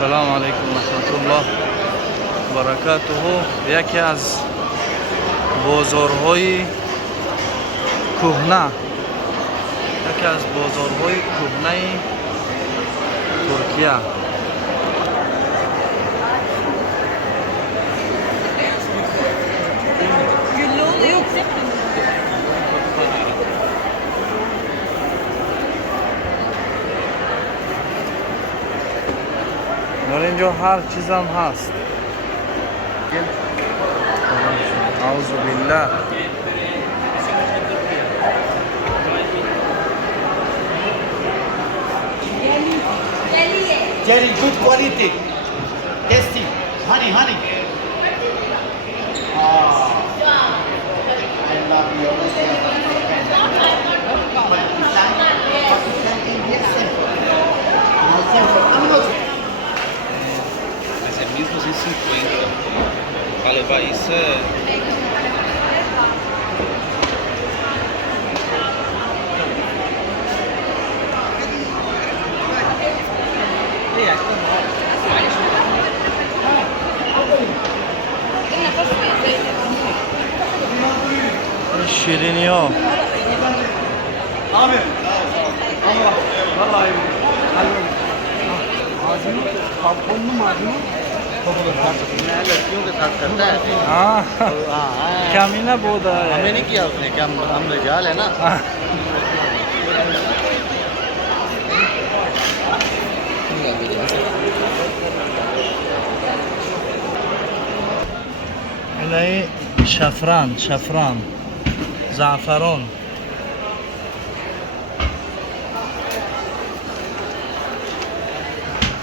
سلام علیکم رحمت الله برکاته. یکی از بازارهای کهنه ترکیه. در اینجا هر چیز هم هست. اعوذ بالله. Very good quality. Tasty. Honey. I love you. Mas é 1250. Para levar isso é. شیرینی ها. Abi. Allah. Vallahi. Popcornlu macunu. लड़कियों के साथ करता है हाँ कमीना बहुत है. हमें नहीं किया उसने क्या हम रिजाल है ना اینایی شفران زعفران.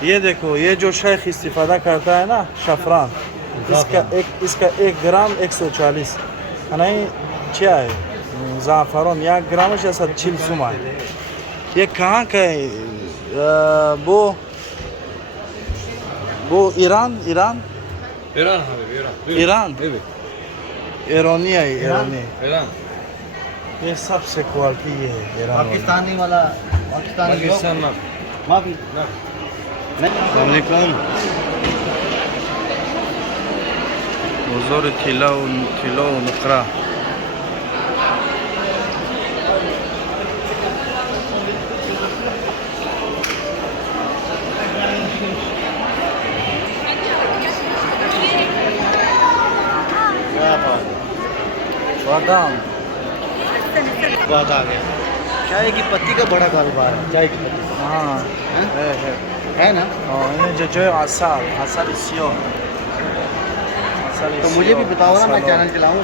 ये देखो, ये जो शेख इस्तेफादा करता है ना शफरान, इसका 1 ग्राम 140. नहीं क्या है ज़ाफ़रान 1 ग्राम से 140 सोमा है. ये कहाँ का है? वो Iran İran abi, Iran Evet. ईरानी है. İran. ये सबसे क्वालिटी ये है ईरान. पाकिस्तानी वाला पाकिस्तानी Pakistan'dan. माफी Assalamualaikum. بازار طلا و نقره. बादाम बात आ गया चाय की पत्ती का बड़ा कारोबार है चाय की पत्ती हाँ है ना ये जो असल सियो. तो मुझे भी बताओ ना मैं चैनल चलाऊँ